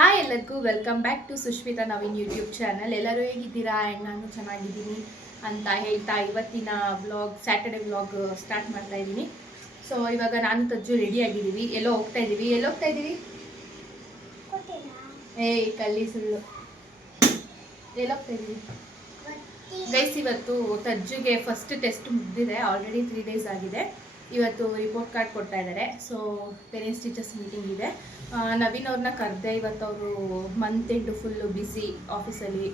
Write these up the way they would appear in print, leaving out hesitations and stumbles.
Hi ಎಲ್ಲರಿಗೂ welcome back to Sushmita Naveen YouTube channel. ಎಲ್ಲರೂ ಹೇಗಿದ್ದೀರಾ? ಆ್ಯಂಡ್ ನಾನು ಚೆನ್ನಾಗಿದ್ದೀನಿ ಅಂತ ಹೇಳ್ತಾ ಇವತ್ತಿನ ವ್ಲಾಗ್ ಸ್ಯಾಟರ್ಡೆ ವ್ಲಾಗ್ ಸ್ಟಾರ್ಟ್ ಮಾಡ್ತಾ ಇದ್ದೀನಿ. ಸೊ ಇವಾಗ ನಾನು ತಜ್ಜು ರೆಡಿ ಆಗಿದ್ದೀವಿ. ಎಲ್ಲೋ ಹೋಗ್ತಾ ಇದ್ದೀವಿ ಏಯ್ ಕಲ್ಲಿ ಸುಳ್ಳು. ಎಲ್ಲೋಗ್ತಾ ಇದ್ದೀವಿ ಗೈಸ್? ಇವತ್ತು ತಜ್ಜುಗೆ ಫಸ್ಟ್ ಟೆಸ್ಟ್ ಮುಗಿದಿದೆ. ಆಲ್ರೆಡಿ 3 days ಆಗಿದೆ. ಇವತ್ತು ರಿಪೋರ್ಟ್ ಕಾರ್ಡ್ ಕೊಡ್ತಾ ಇದ್ದಾರೆ. ಸೊ ಪೇರೆಂಟ್ಸ್ ಟೀಚರ್ಸ್ ಮೀಟಿಂಗ್ ಇದೆ. ನವೀನ್ ಅವ್ರನ್ನ ಕರೆದೆ. ಇವತ್ತು ಅವರು ಮಂತ್ ಎಂಡು ಫುಲ್ಲು ಬ್ಯುಸಿ ಆಫೀಸಲ್ಲಿ.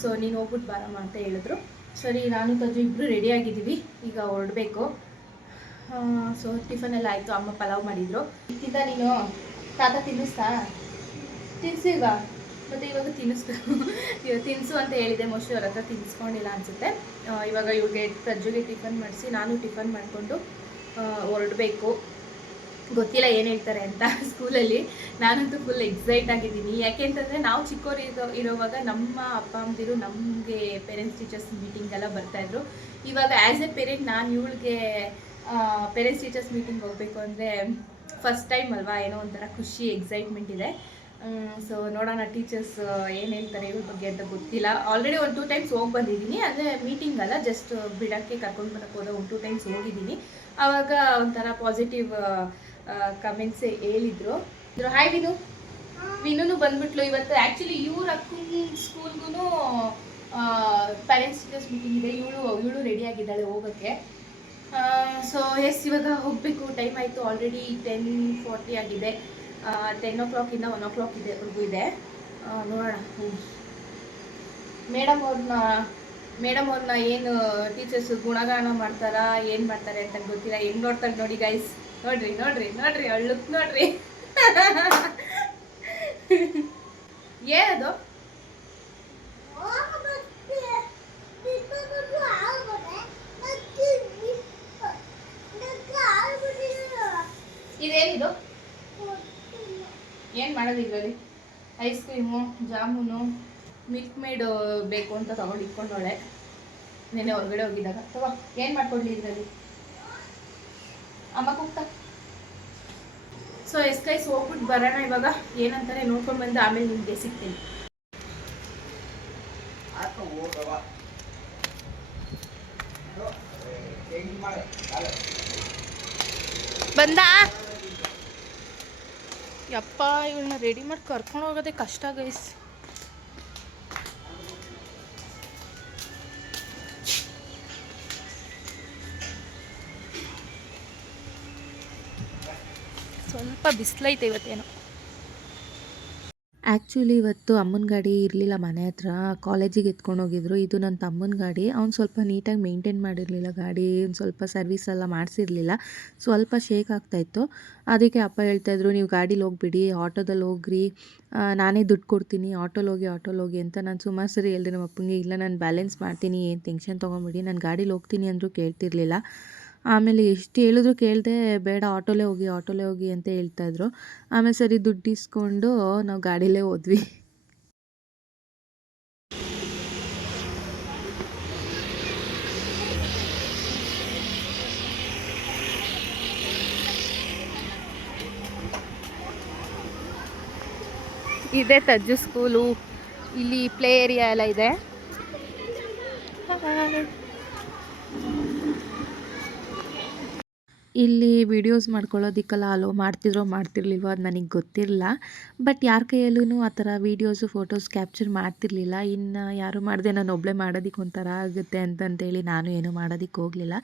ಸೊ ನೀನು ಹೋಗ್ಬಿಟ್ಟು ಬಾರಮ್ಮ ಅಂತ ಹೇಳಿದ್ರು. ಸರಿ, ನಾನು ತಜ್ಜು ಇಬ್ಬರು ರೆಡಿ ಆಗಿದ್ದೀವಿ. ಈಗ ಹೊರಡಬೇಕು. ಸೊ ಟಿಫನ್ ಎಲ್ಲ ಆಯಿತು. ಅಮ್ಮ ಪಲಾವ್ ಮಾಡಿದರು. ತಿಂದ ನೀನು? ತಾತ ತಿನ್ನಿಸಿಲ್ವಾ? ಮತ್ತು ಇವಾಗ ತಿನ್ನಿಸ್ಬೇಕು. ಇವಾಗ ತಿನ್ನಿಸು ಅಂತ ಹೇಳಿದೆ. ಮೋಸ್ಟ್ಲಿ ಅವ್ರ ಹತ್ರ ತಿನ್ನಿಸ್ಕೊಂಡಿಲ್ಲ ಅನಿಸುತ್ತೆ. ಇವಾಗ ಇವ್ರಿಗೆ ತಜ್ಜುಗೆ ಟಿಫನ್ ಮಾಡಿಸಿ ನಾನು ಟಿಫನ್ ಮಾಡಿಕೊಂಡು ಹೊರಡಬೇಕು. ಗೊತ್ತಿಲ್ಲ ಏನು ಹೇಳ್ತಾರೆ ಅಂತ ಸ್ಕೂಲಲ್ಲಿ. ನಾನಂತೂ ಫುಲ್ ಎಕ್ಸೈಟ್ ಆಗಿದ್ದೀನಿ. ಯಾಕೆಂತಂದರೆ ನಾವು ಚಿಕ್ಕವರು ಇರೋವಾಗ ನಮ್ಮ ಅಪ್ಪ ಅಮ್ಮದಿರು ನಮಗೆ ಪೇರೆಂಟ್ಸ್ ಟೀಚರ್ಸ್ ಮೀಟಿಂಗೆಲ್ಲ ಬರ್ತಾಯಿದ್ರು. ಇವಾಗ ಆ್ಯಸ್ ಎ ಪೇರೆಂಟ್ ನಾನು ಇವಳಿಗೆ ಪೇರೆಂಟ್ಸ್ ಟೀಚರ್ಸ್ ಮೀಟಿಂಗ್ ಹೋಗಬೇಕು ಅಂದರೆ ಫಸ್ಟ್ ಟೈಮ್ ಅಲ್ವಾ, ಏನೋ ಒಂಥರ ಖುಷಿ ಎಕ್ಸೈಟ್ಮೆಂಟ್ ಇದೆ. ಸೊ ನೋಡೋಣ ಟೀಚರ್ಸ್ ಏನು ಹೇಳ್ತಾರೆ ಇವ್ರ ಬಗ್ಗೆ ಅಂತ ಗೊತ್ತಿಲ್ಲ. ಆಲ್ರೆಡಿ 1-2 times ಹೋಗಿ ಬಂದಿದ್ದೀನಿ. ಅಂದರೆ ಮೀಟಿಂಗ್ ಅಲ್ಲ, ಜಸ್ಟ್ ಬಿಡೋಕ್ಕೆ ಕರ್ಕೊಂಡು ಬರೋಕ್ಕೆ ಹೋದ 1-2 times ಹೋಗಿದ್ದೀನಿ. ಆವಾಗ ಒಂಥರ ಪಾಸಿಟಿವ್ ಕಮೆಂಟ್ಸೇ ಹೇಳಿದರು. ಹಾಯ್ ವಿನು ಬಂದ್ಬಿಟ್ಲು ಇವತ್ತು. ಆ್ಯಕ್ಚುಲಿ ಇವ್ರ ಅಕ್ಕನ ಸ್ಕೂಲ್ಗೂ ಪೇರೆಂಟ್ಸ್ ಟೀಚರ್ಸ್ ಮೀಟಿಂಗ್ ಇದೆ. ಇವಳು ರೆಡಿ ಆಗಿದ್ದಾಳೆ ಹೋಗೋಕ್ಕೆ. ಸೊ ಇವಾಗ ಹೋಗಬೇಕು. ಟೈಮ್ ಆಯಿತು. ಆಲ್ರೆಡಿ 10:40 ಆಗಿದೆ. 10 o'clock ಇಂದ 1 o'clock ಇದೆ. ನೋಡೋಣ. ಮೇಡಮ್ ಅವ್ರನ್ನ ಏನು ಟೀಚರ್ಸ್ ಗುಣಗಾನ ಮಾಡ್ತಾರಾ ಏನು ಮಾಡ್ತಾರೆ ಅಂತ ಗೊತ್ತಿಲ್ಲ. ಹೆಂಗೆ ನೋಡ್ತಾರೆ ನೋಡಿ ಗೈಸ್. ನೋಡ್ರಿ ಅವಳು ಲುಕ್ ನೋಡ್ರಿ. ಏನದು? ಇದೇನಿದು? ಏನು ಮಾಡೋದು ಇದರಲ್ಲಿ? Ice cream, jamun, milk made ಬೇಕು ಅಂತ ತಗೊಂಡು ಇಟ್ಕೊಂಡೋಳೆ. ನೆನ್ನೆ ಹೊರಗಡೆ ಹೋಗಿದ್ದಾಗ. ತಗೋ, ಏನು ಮಾಡ್ಕೊಡ್ಲಿ ಇದರಲ್ಲಿ? ಅಮ್ಮ ಕೂಗ್ತಾ. ಸೊ ಗೈಸ್ ಹೋಗ್ಬಿಟ್ಟು ಬರೋಣ. ಇವಾಗ ಏನಂತಾರೆ ನೋಡ್ಕೊಂಡು ಬಂದು ಆಮೇಲೆ ನಿಮಗೆ ಸಿಗ್ತೀನಿ. ಬಂದ ಯಪ್ಪ, ಇವಳನ್ನ ರೆಡಿ ಮಾಡಿ ಕರ್ಕೊಂಡು ಹೋಗೋದೇ ಕಷ್ಟ ಗೈಸ್. ಸ್ವಲ್ಪ ಬಿಸಿಲೈತೆ ಇವತ್ತೇನು. ಆ್ಯಕ್ಚುಲಿ ಇವತ್ತು ಅಮ್ಮನ ಗಾಡಿ ಇರಲಿಲ್ಲ ಮನೆ ಹತ್ರ. ಕಾಲೇಜಿಗೆ ಎತ್ಕೊಂಡು ಹೋಗಿದ್ರು. ಇದು ನನ್ನ ತಮ್ಮನ ಗಾಡಿ. ಅವ್ನು ಸ್ವಲ್ಪ ನೀಟಾಗಿ ಮೇಂಟೈನ್ ಮಾಡಿರಲಿಲ್ಲ ಗಾಡಿ. ಒಂದು ಸ್ವಲ್ಪ ಸರ್ವಿಸ್ ಎಲ್ಲ ಮಾಡಿಸಿರಲಿಲ್ಲ. ಸ್ವಲ್ಪ ಶೇಕ್ ಆಗ್ತಾಯಿತ್ತು. ಅದಕ್ಕೆ ಅಪ್ಪ ಹೇಳ್ತಾಯಿದ್ರು, ನೀವು ಗಾಡೀಲಿ ಹೋಗ್ಬಿಡಿ, ಆಟೋದಲ್ಲಿ ಹೋಗ್ರಿ, ನಾನೇ ದುಡ್ಡು ಕೊಡ್ತೀನಿ, ಆಟೋಲಿ ಹೋಗಿ ಅಂತ. ನಾನು ಸುಮಾರು ಸರಿ ಹೇಳಿದೆ ನಮ್ಮ ಅಪ್ಪನಿಗೆ, ಇಲ್ಲ ನಾನು ಬ್ಯಾಲೆನ್ಸ್ ಮಾಡ್ತೀನಿ, ಏನು ಟೆನ್ಷನ್ ತೊಗೊಂಬಿಡಿ, ನಾನು ಗಾಡೀಲಿ ಹೋಗ್ತೀನಿ ಅಂದರೂ ಕೇಳ್ತಿರ್ಲಿಲ್ಲ. ಆಮೇಲೆ ಎಷ್ಟು ಹೇಳಿದ್ರು ಕೇಳದೆ, ಬೇಡ ಆಟೋಲೇ ಹೋಗಿ ಅಂತ ಹೇಳ್ತಾಯಿದ್ರು. ಆಮೇಲೆ ಸರಿ ದುಡ್ಡು ಇಸ್ಕೊಂಡು ನಾವು ಗಾಡೀಲೇ ಹೋದ್ವಿ. ಇದೆ ತಜ್ಜು ಸ್ಕೂಲು. ಇಲ್ಲಿ ಪ್ಲೇ ಏರಿಯಾ ಎಲ್ಲ ಇದೆ. ಇಲ್ಲಿ ವೀಡಿಯೋಸ್ ಮಾಡ್ಕೊಳ್ಳೋದಕ್ಕೆಲ್ಲ ಅಲೋ ಮಾಡ್ತಿದ್ರೋ ಮಾಡ್ತಿರ್ಲಿಲ್ವೋ ಅದು ನನಗೆ ಗೊತ್ತಿರಲಿಲ್ಲ. ಬಟ್ ಯಾರ ಕೈಯಲ್ಲೂ ಆ ಥರ ವೀಡಿಯೋಸು ಫೋಟೋಸ್ ಕ್ಯಾಪ್ಚರ್ ಮಾಡ್ತಿರ್ಲಿಲ್ಲ. ಇನ್ನು ಯಾರು ಮಾಡಿದೆ ನಾನು ಒಬ್ಬಳೇ ಮಾಡೋದಕ್ಕೆ ಒಂಥರ ಆಗುತ್ತೆ ಅಂತಂತೇಳಿ ನಾನು ಏನೂ ಮಾಡೋದಕ್ಕೆ ಹೋಗಲಿಲ್ಲ.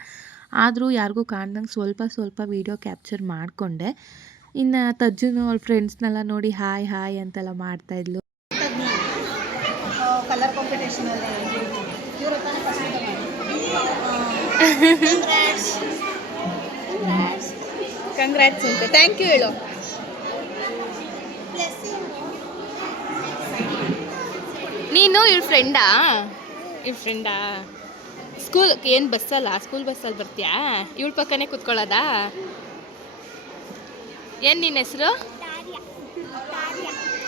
ಆದರೂ ಯಾರಿಗೂ ಕಾಣ್ದಂಗೆ ಸ್ವಲ್ಪ ವೀಡಿಯೋ ಕ್ಯಾಪ್ಚರ್ ಮಾಡಿಕೊಂಡೆ. ಇನ್ನು ತಜ್ಜುನು ಅವ್ಳ ಫ್ರೆಂಡ್ಸ್ನೆಲ್ಲ ನೋಡಿ ಹಾಯ್ ಅಂತೆಲ್ಲ ಮಾಡ್ತಾಯಿದ್ಲು. ಕಲರ್ ಕಾಂಪಿಟೇಷನಲ್ಲಿ ಕಂಗ್ರಾಟ್ಸ್ ಅಂತ ಥ್ಯಾಂಕ್ ಯು ಹೇಳು. ನೀನು ಇವ್ರ ಫ್ರೆಂಡಾ? ಸ್ಕೂಲ್ ಏನು ಬಸ್ಸಲ್ಲ? ಸ್ಕೂಲ್ ಬಸ್ಸಲ್ಲಿ ಬರ್ತೀಯಾ? ಇವಳ ಪಕ್ಕನೇ ಕೂತ್ಕೊಳ್ಳೋದಾ? ಏನು ನಿನ್ನ ಹೆಸರು?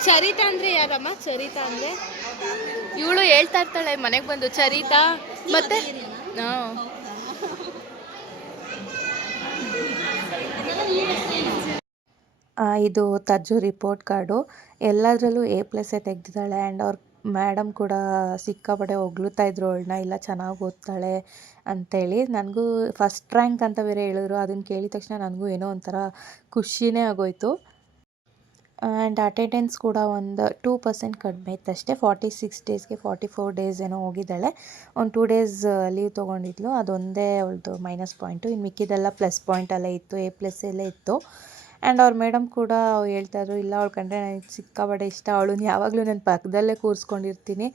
ಚರಿತಾ ಅಂದರೆ ಯಾರಮ್ಮ? ಚರಿತಾ ಅಂದರೆ ಇವಳು ಹೇಳ್ತಾ ಇರ್ತಾಳೆ ಮನೆಗೆ ಬಂದು, ಚರಿತಾ ಮತ್ತೆ ಇದು ತಜ್ಜು ರಿಪೋರ್ಟ್ ಕಾರ್ಡು. ಎಲ್ಲದರಲ್ಲೂ A+ಏ ತೆಗ್ದಿದ್ದಾಳೆ. ಆ್ಯಂಡ್ ಅವ್ರ ಮೇಡಮ್ ಕೂಡ ಸಿಕ್ಕಾಪಟ್ಟೆ ಹೊಗಳ್ತಾ ಇದ್ರು ಅವಳನ್ನ, ಇಲ್ಲ ಚೆನ್ನಾಗಿ ಓದ್ತಾಳೆ ಅಂತೇಳಿ. ನನಗೂ ಫಸ್ಟ್ ರ್ಯಾಂಕ್ ಅಂತ ಬೇರೆ ಹೇಳಿದ್ರು. ಅದನ್ನು ಕೇಳಿದ ತಕ್ಷಣ ನನಗೂ ಏನೋ ಒಂಥರ ಖುಷಿನೇ ಆಗೋಯಿತು. ಆ್ಯಂಡ್ ಅಟೆಂಡೆನ್ಸ್ ಕೂಡ ಒಂದು 2% ಕಡಿಮೆ ಇತ್ತಷ್ಟೇ. 46 ಡೇಸ್ಗೆ 44 ಡೇಸ್ ಏನೋ ಹೋಗಿದ್ದಾಳೆ. ಒಂದು 2 ಡೇಸ್ ಲೀವ್ ತೊಗೊಂಡಿದ್ಲು. ಅದೊಂದೇ ಅವಳದು ಮೈನಸ್ ಪಾಯಿಂಟು. ಇನ್ನು ಮಿಕ್ಕಿದೆಲ್ಲ ಪ್ಲಸ್ ಪಾಯಿಂಟಲ್ಲೇ ಇತ್ತು, A+ ಎಲ್ಲೇ ಇತ್ತು. ಆ್ಯಂಡ್ ಅವ್ರ ಮೇಡಮ್ ಕೂಡ ಹೇಳ್ತಾಯಿದ್ರು, ಇಲ್ಲ ಅವಳು ಕಂಡ್ರೆ ನನಗೆ ಸಿಕ್ಕಾಪಟ್ಟೆ ಇಷ್ಟ, ಅವಳನ್ನ ಯಾವಾಗಲೂ ನನ್ನ ಪಕ್ಕದಲ್ಲೇ ಕೂರಿಸ್ಕೊಂಡಿರ್ತೀನಿ,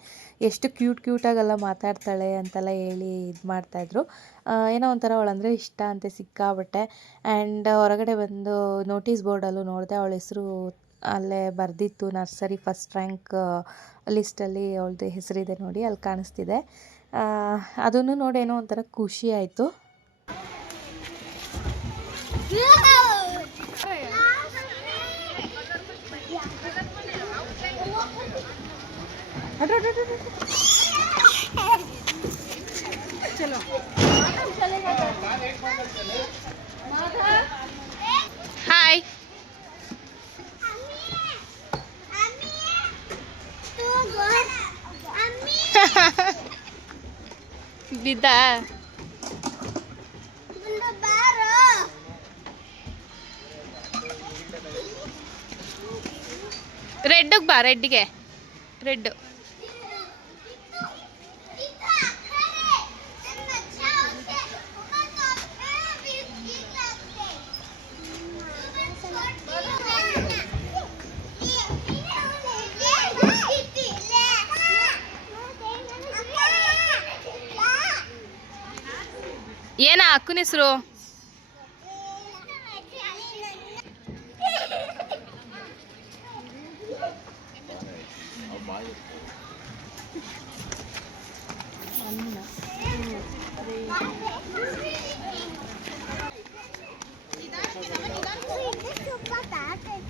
ಎಷ್ಟು ಕ್ಯೂಟಾಗೆಲ್ಲ ಮಾತಾಡ್ತಾಳೆ ಅಂತೆಲ್ಲ ಹೇಳಿ ಇದು ಮಾಡ್ತಾಯಿದ್ರು. ಏನೋ ಒಂಥರ ಅವಳಂದರೆ ಇಷ್ಟ ಅಂತೆ ಸಿಕ್ಕಾಪಟ್ಟೆ. ಆ್ಯಂಡ್ ಹೊರಗಡೆ ಬಂದು ನೋಟಿಸ್ ಬೋರ್ಡಲ್ಲೂ ನೋಡಿದೆ, ಅವಳ ಹೆಸರು ಅಲ್ಲೇ ಬರೆದಿತ್ತು, ನರ್ಸರಿ ಫಸ್ಟ್ ರ್ಯಾಂಕ್ ಲಿಸ್ಟಲ್ಲಿ ಅವಳದು ಹೆಸರಿದೆ ನೋಡಿ, ಅಲ್ಲಿ ಕಾಣಿಸ್ತಿದೆ. ಅದನ್ನು ನೋಡಿ ಏನೋ ಒಂಥರ ಖುಷಿ ಆಯಿತು. ಹಾಯ್. ಬಿದ್ದ ರೆಡ್ಗೆ ಬಾ, ರೆಡ್ಗೆ ರೆಡ್. ಏನ ಅಕ್ಕನ ಹೆಸರು?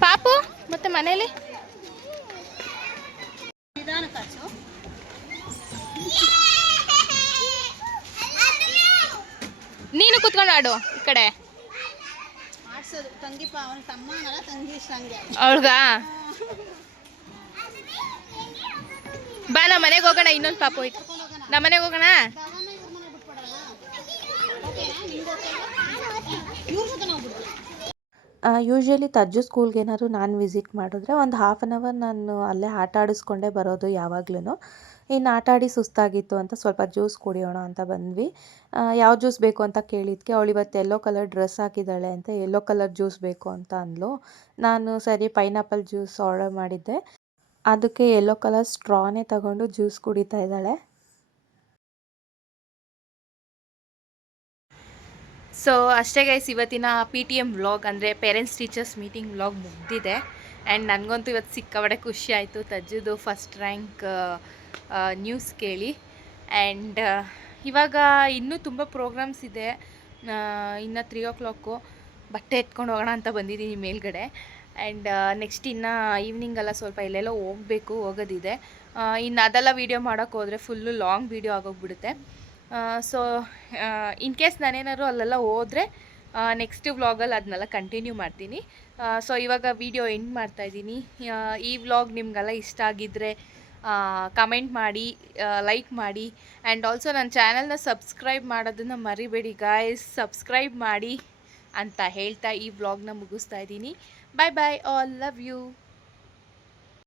ಪಾಪು ಮತ್ತೆ ಮನೇಲಿ ನೀನು ಕುತ್ಕೊಂಡು ಆಡು ಈ ಕಡೆ. ಅವಳ್ಗ ಬಾ, ನಮ್ಮ ಮನೆಗೆ ಹೋಗೋಣ. ಇನ್ನೊಂದು ಪಾಪು ಹೋಯ್ತು, ನಮ್ಮ ಮನೆಗೆ ಹೋಗೋಣ. ಯೂಶ್ವಲಿ ತಜ್ಜು ಸ್ಕೂಲ್ಗೆ ಏನಾದ್ರು ನಾನು ವಿಸಿಟ್ ಮಾಡಿದ್ರೆ ಒಂದು 1/2 ಅವರ್ ನಾನು ಅಲ್ಲೇ ಆಟ ಆಡಿಸ್ಕೊಂಡೇ ಬರೋದು ಯಾವಾಗ್ಲೂ. ಇನ್ನು ಆಟ ಆಡಿ ಸುಸ್ತಾಗಿತ್ತು ಅಂತ ಸ್ವಲ್ಪ ಜ್ಯೂಸ್ ಕುಡಿಯೋಣ ಅಂತ ಬಂದ್ವಿ. ಯಾವ ಜ್ಯೂಸ್ ಬೇಕು ಅಂತ ಕೇಳಿದ್ದಕ್ಕೆ ಅವಳು ಇವತ್ತು ಯೆಲ್ಲೋ ಕಲರ್ ಡ್ರೆಸ್ ಹಾಕಿದ್ದಾಳೆ ಅಂತ ಯೆಲ್ಲೋ ಕಲರ್ ಜ್ಯೂಸ್ ಬೇಕು ಅಂತ ಅಂದ್ಲು. ನಾನು ಸರಿ ಪೈನಾಪಲ್ ಜ್ಯೂಸ್ ಆರ್ಡರ್ ಮಾಡಿದ್ದೆ. ಅದಕ್ಕೆ ಯೆಲ್ಲೋ ಕಲರ್ ಸ್ಟ್ರಾನೇ ತಗೊಂಡು ಜ್ಯೂಸ್ ಕುಡಿತಾ ಇದ್ದಾಳೆ. ಸೊ ಅಷ್ಟೇ ಗೈಸ್, ಇವತ್ತಿನ PTM ವ್ಲಾಗ್ ಅಂದರೆ ಪೇರೆಂಟ್ಸ್ ಟೀಚರ್ಸ್ ಮೀಟಿಂಗ್ ವ್ಲಾಗ್ ಮುಗ್ದಿದೆ. ಆ್ಯಂಡ್ ನನಗಂತೂ ಇವತ್ತು ಸಿಕ್ಕಾಪಟ್ಟೆ ಖುಷಿ ಆಯಿತು ತಜ್ಜುದು ಫಸ್ಟ್ ರ್ಯಾಂಕ್ ನ್ಯೂಸ್ ಕೇಳಿ. ಆ್ಯಂಡ್ ಇವಾಗ ಇನ್ನೂ ತುಂಬ ಪ್ರೋಗ್ರಾಮ್ಸ್ ಇದೆ. ಇನ್ನು 3 o'clock ಬಟ್ಟೆ ಎತ್ಕೊಂಡು ಹೋಗೋಣ ಅಂತ ಬಂದಿದ್ದೀನಿ ಮೇಲ್ಗಡೆ. ಆ್ಯಂಡ್ ನೆಕ್ಸ್ಟ್ ಇನ್ನು ಈವ್ನಿಂಗೆಲ್ಲ ಸ್ವಲ್ಪ ಎಲ್ಲೆಲ್ಲೋ ಹೋಗೋದಿದೆ. ಇನ್ನು ಅದೆಲ್ಲ ವೀಡಿಯೋ ಮಾಡೋಕ್ಕೆ ಹೋದರೆ ಫುಲ್ಲು ಲಾಂಗ್ ವೀಡಿಯೋ ಆಗೋಗ್ಬಿಡುತ್ತೆ. ಸೊ ಇನ್ ಕೇಸ್ ನಾನೇನಾದ್ರು ಅಲ್ಲೆಲ್ಲ ಹೋದರೆ ನೆಕ್ಸ್ಟ್ ವ್ಲಾಗಲ್ಲಿ ಅದನ್ನೆಲ್ಲ ಕಂಟಿನ್ಯೂ ಮಾಡ್ತೀನಿ. ಸೊ ಇವಾಗ ವಿಡಿಯೋ ಎಂಡ್ ಮಾಡ್ತಾಯಿದ್ದೀನಿ. ಈ ವ್ಲಾಗ್ ನಿಮಗೆಲ್ಲ ಇಷ್ಟ ಆಗಿದ್ದರೆ ಕಮೆಂಟ್ ಮಾಡಿ, ಲೈಕ್ ಮಾಡಿ. ಆ್ಯಂಡ್ ಆಲ್ಸೋ ನನ್ನ ಚಾನಲ್ನ ಸಬ್ಸ್ಕ್ರೈಬ್ ಮಾಡೋದನ್ನು ಮರಿಬೇಡಿ ಗಾಯ್ಸ್. ಸಬ್ಸ್ಕ್ರೈಬ್ ಮಾಡಿ ಅಂತ ಹೇಳ್ತಾ ಈ ವ್ಲಾಗ್ನ ಮುಗಿಸ್ತಾ ಇದ್ದೀನಿ. ಬಾಯ್ ಬಾಯ್, ಆಲ್ ಲವ್ ಯು.